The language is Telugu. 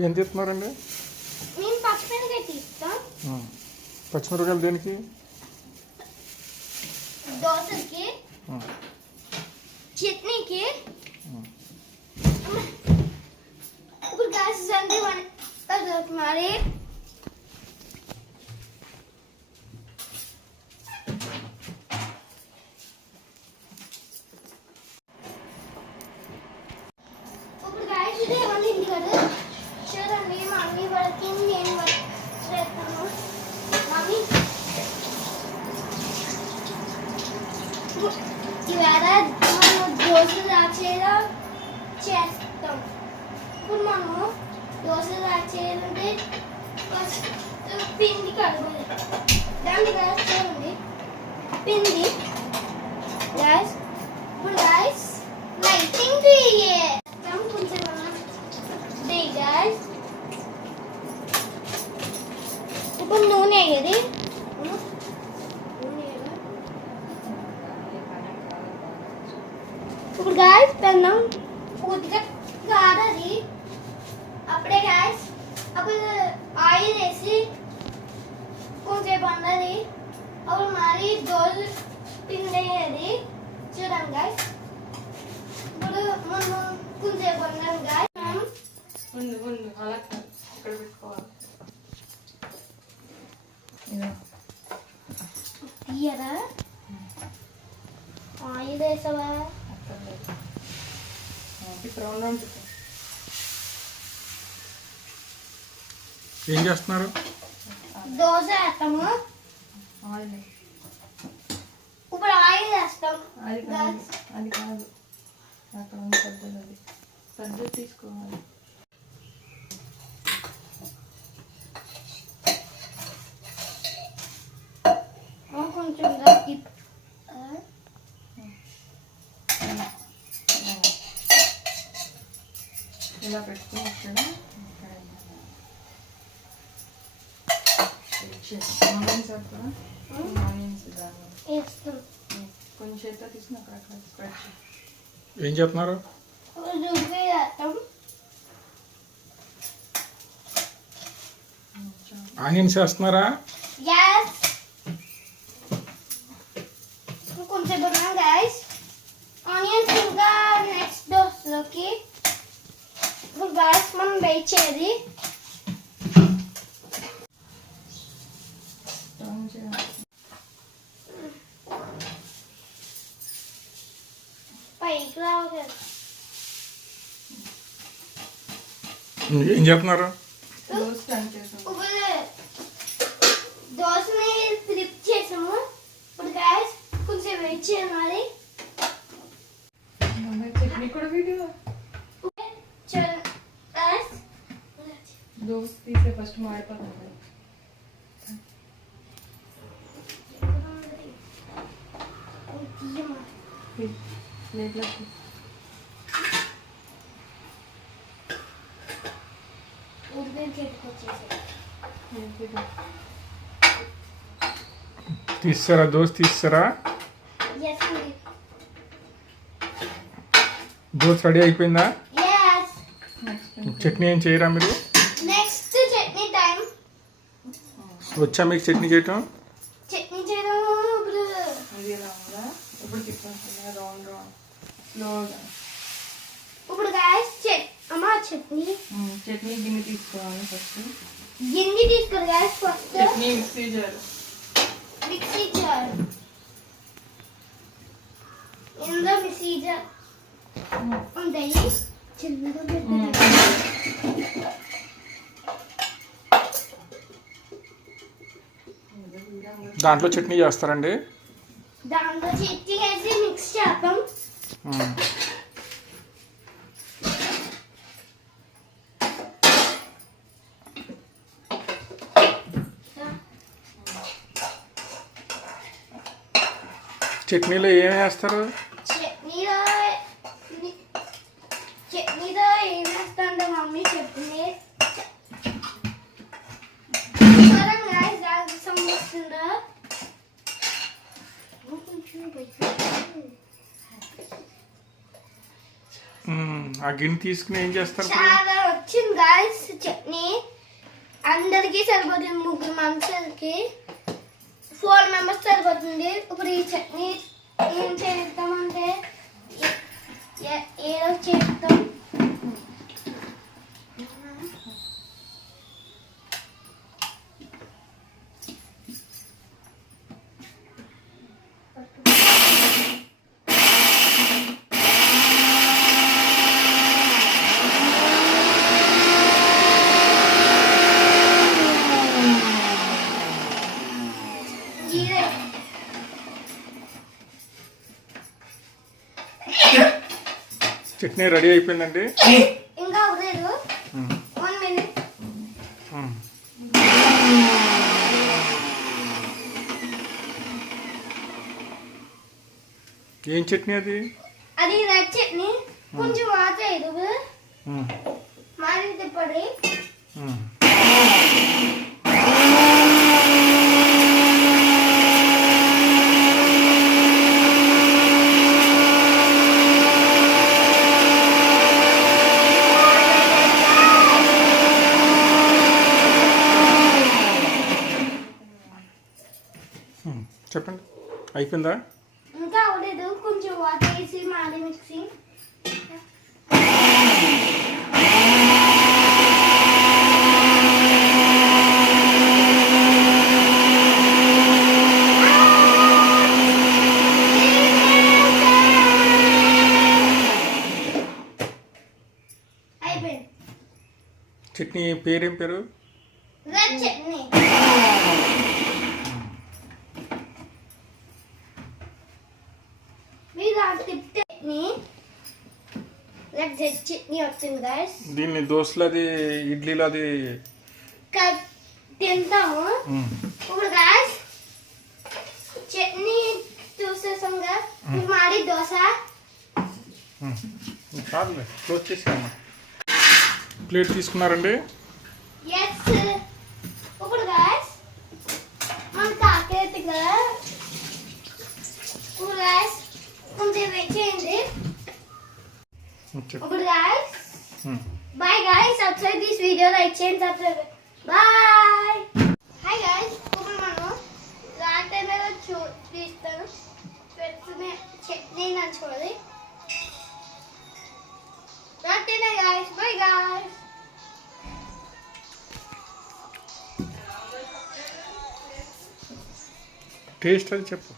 ఏం తీస్తున్నారండి? నేను పచ్చిమిరపకాయ తీస్తాం. పచ్చిమిరపకాయలు దేనికి? దోశకి, చట్నీకి. ఇప్పుడు గ్యాస్ అండి మరి ఇప్పుడు గ్యాస్ ఇది ఏమన్నా ఇంటి కదా చూడండి. మమ్మీ వరకు నేను వర్క్ చేస్తాను. మమ్మీ ఇవాళ మనం దోశలు రాచేలా చేస్తాం. ఇప్పుడు మనము దోశలు రాచేయాలంటే ఫస్ట్ పిండి కడగాలి. దాని గ్యాస్ చూడండి పిండి గ్యాస్. ఇప్పుడు గ్యాస్ లైటింగ్ కొంచెం గ్యాస్. ఇప్పుడు నూనె వేయాలి. ఇప్పుడు గ్యాస్ పెన్నం పూర్తిగా కాదది. అప్పుడే గ్యాస్ అప్పుడు ఆయిల్ వేసి కొంచెంసేపు అన్నది. అప్పుడు మరి దోశ పిండి వేయాలి. చూడండి గ్యాస్. ఇప్పుడు మనం కొంచెంసేపు అన్నాం గ్యాస్. అలా ఇక్కడ పెట్టుకోవాలి. తీయరా ఆయిల్ వేసావా? ఏం చేస్తున్నారు? దోశ వేస్తాము. ఇప్పుడు ఆయిల్ వేస్తాం. అది కాదు అక్కడ పెద్దది పెద్దది తీసుకోవాలి. కొంచెం ఇలా పెట్టుకుని ఇక్కడ కొంచెం చేత తీసుకుని అక్కడ స్ప్రెడ్ చేయి. ఏం చెప్తున్నారు? ఆనియన్స్ వేస్తున్నారా? కొంచెం గైస్ ఆనియన్స్ ఇంకా నెక్స్ట్ దోశలోకి. ఇప్పుడు గ్యాస్ మనం వెయిట్ చేయాలి. పైకి రావాలి. ఏం చెప్తున్నారు? ఇప్పుడు దోశని ఫ్లిప్ చేసాము. ఇప్పుడు గ్యాస్ కొంచెం వెయిట్ చేయాలి. చట్నీ కూడా వీడియో దోశ తీసే ఫస్ట్ మాడిపోతుంది. తీస్తారా? దోశ తీస్తారా? దోశ రెడీ అయిపోయిందా? చట్నీ ఏం చేయరా మీరు? Next chutney time. వచ్చా మీకు చట్నీ చేయటం? చట్నీ చేయడం అది ఎలా ఉందా? ఇప్పుడు తిప్పుకుంటున్నా రౌండ్ స్లోగా. ఇప్పుడు గ్యాస్ చట్నీ గిన్నె తీసుకోవాలి. ఫస్ట్ గిన్నె తీసుకోవాలి gas. First chutney mixie jar ఇందులో మిక్సీ జార్ ఉంటాయి. చిన్నగా దాంట్లో చట్నీ చేస్తారండి? దాంట్లో చట్నీ వేసి మిక్స్ చేద్దాం. చట్నీలో ఏం వేస్తారు? చట్నీలో ఏం వేస్తాంటే మమ్మీ చెప్పింది. దానికి సంబంధించిందా ఆ గిన్నె తీసుకుని ఏం చేస్తారు? చాలా వచ్చింది గాయస్ చట్నీ. అందరికీ సరిపోతుంది, 3 మనుషులకి 4 మెంబర్స్ సరిపోతుంది. ఇప్పుడు ఈ చట్నీ ఏం చేద్దామంటే ఏదో చేద్దాం. జీరే చట్నీ రెడీ అయిపోయిందండి. ఇంకా అవ్వలేదు. 1 minute. ఉమ్. ఏం చట్నీ అది? అది రెడ్ చట్నీ. కొంచెం వాటర్ ఇది ఉమ్. మరి తిప్పడి. ఉమ్. చెప్పండి, అయిపోయిందా? ఇంకా అవ్వలేదు. కొంచెం వాటర్ వేసి మాడి మిక్సింగ్. అయిపోయింది. చట్నీ పేరేం పేరు? రెడ్ చట్నీ. మీరు ఆ టిప్ చట్నీ రెడ్ చట్నీ వచ్చింది గైస్. దీన్ని దోశలది, ఇడ్లీలది తింటాము. ఉమ్. ఇప్పుడు గైస్ చట్నీ చూసేసాంగా. ఇప్పుడు మాడి దోశ. ఉమ్. చాలులే, క్లోజ్ చేసాము. ప్లేట్ తీసుకున్నారండి? ఎస్. ఇప్పుడు గైస్ మనకు ఆకలి కదా. ఇప్పుడు గైస్ కొంచెం వెయిట్ చేయండి. చెప్పు. ఇప్పుడు guys um. Bye guys. Subscribe this video, like చేయండి, సబ్స్క్రైబ్. బాయ్. Hi guys. ఇప్పుడు మనం రాటే మీద తీస్తాను. పెట్టుకునే చట్నీ నంచుకోవాలి. రాటేనే గైస్. Bye guys. టేస్ట్ అది చెప్పు.